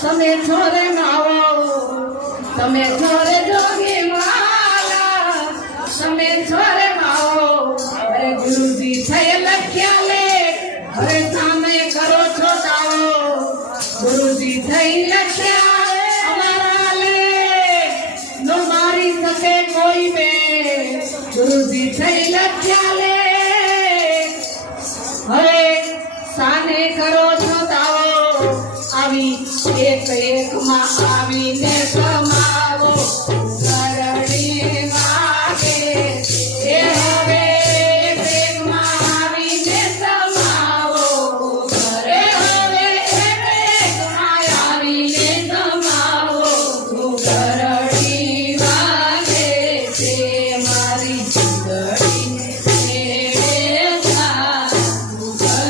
તમે છોરે માવો તમે છોરે જોગી માલા તમે છોરે માવો અરે ગુરુજી થઈ લખ્યા લે અરે સામે કરો છો દાવો ગુરુજી થઈ લખ્યા અમારા લે નો મારી શકે કોઈ બે ગુરુજી થઈ લખ્યા લે હવે સાને કરો છો દાવો આવી એક એક માં આવીને સમાવો કરણી માગે એ હવે એક એક માં આવીને સમાવો કરે હવે એક એક માં આવીને સમાવો કરણી માગે છે મારી જિંદગીને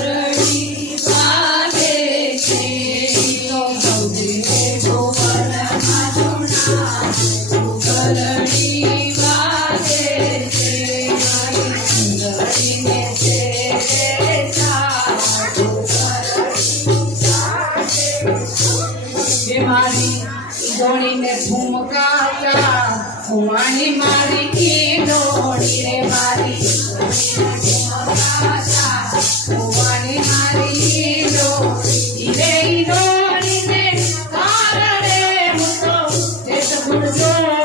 કરણી માગે છે ધોણીને ભૂમકા ભુવાણી મારી કી ડોળી રે મારી ભુવાણી મારી ડોળી રે ડોળીને કારણે હું તો